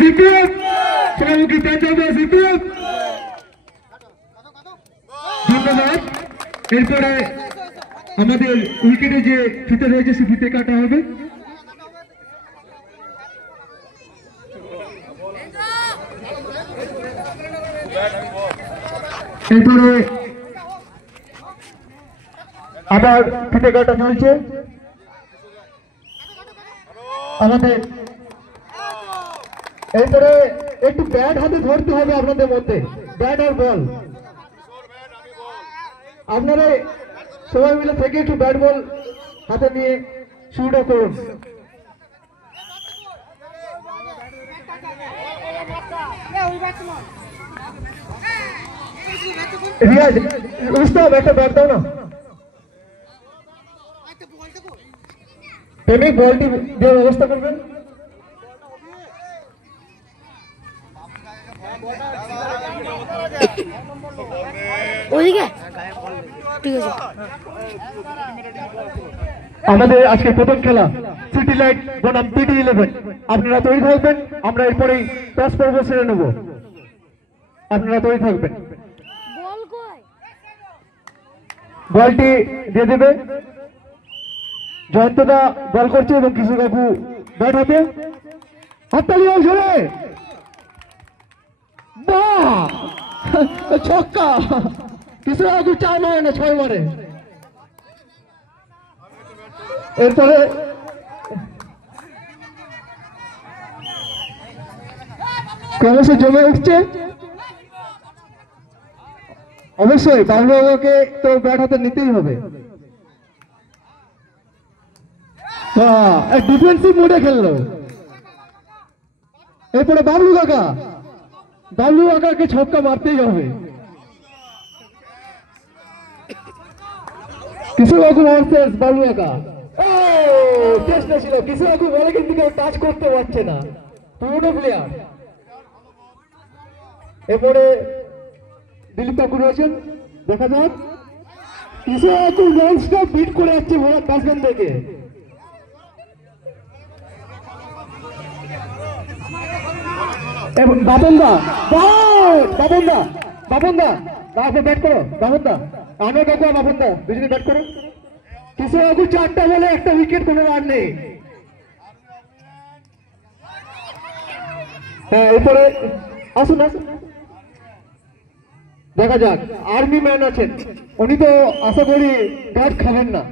CPM সভাপতি পেঞ্জাবে CPM. ধন্যবাদ। এরপরে আমাদের উইকেটে যে ফিতে রয়েছে সে ফিতে কাটা হবে। এরপরে আবার ফিতে কাটা চলছে আমাদের। এরপরে একটু ব্যাট হাতে ধরতে হবে আপনাদের মধ্যে, ব্যাট আর বল। আপনারা সবাই মিলে থেকে একটু ব্যাট বল হাতে নিয়ে শুরুটা করুন। রিয়াজ রুস্তম একটা ব্যাট দাও না। প্রেমিক বলটি দেওয়ার ব্যবস্থা করবেন। আমাদের আজকে প্রথম খেলা সিটি লাইট বনাম PD11। আপনারা তৈরি থাকবেন, আমরা এরপরেই টস পর্ব সেরে নেব। আপনারা তৈরি থাকবেন। বলটি দিয়ে দেবে জয়ন্তদা, বল করছে এবং কিশোর কাকু ব্যাট হাতে। হাততালি হোক জোরে। বাহ, ছক্কা। কিশোর কাকু 4 মারে না 6 মারে। এরপরে ক্রমশ জমে উঠছে। অবশ্যই বাবুবাবুকে তো ব্যাট হাতে নিতেই হবে। ডিফেন্সিভ মোডে খেললো। এরপরে বাবলু কাকাকে ছক্কা মারতেই হবে। কিশোর কাকু ভার্সেস বাবলু কাকা। চেষ্টা ছিল, কিশোর কাকু বলে কিন্তু কেউ টাচ করতে পারছে না, পুরনো প্লেয়ার। এরপরে দিলীপ কাকু রয়েছেন, দেখা যাক। কিশোর কাকু নন স্টপ বিট করে যাচ্ছে ব্যাটসম্যান থেকে। বাবনদা ব্যাট করো। বাবনদা, আনোয়ার কাকু আর বাবনদা দুজনে ব্যাট করো। কিশোর কাকু 4টা বলে 1টা উইকেট, কোনো রান নেই। হ্যাঁ, এরপরে আসুন দেখা যাক। আর্মি ম্যান আছেন, উনি তো আশা করি ব্যাট খাবেন না।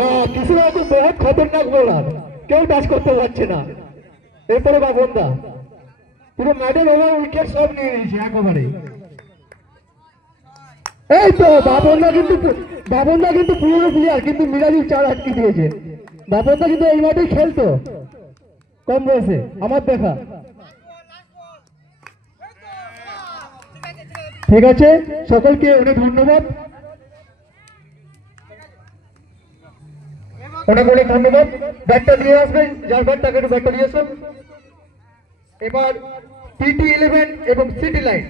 না, কিশোর কাকু বহুত খতরনাক বোলার, কেউ টাচ করতে পারছে না। এরপরে বাবনদা পুরো ম্যাডেল ওভার উইকেট সব নিয়ে নিয়েছে একেবারে। এই তো বাবনদা কিন্তু পুরনো প্লেয়ার, কিন্তু মিরাজুল 4 আটকে দিয়েছে। বাবনদা কিন্তু এই মাঠেই খেলতো কম বয়সে, আমার দেখা। ঠিক আছে, সকলকে অনেক ধন্যবাদ, অনেক ধন্যবাদ। ব্যাটটা দিয়ে আসবেন, যার ব্যাট তাকে ব্যাটটা দিয়ে আসবেন। এবার PT11 এবং সিটি লাইট।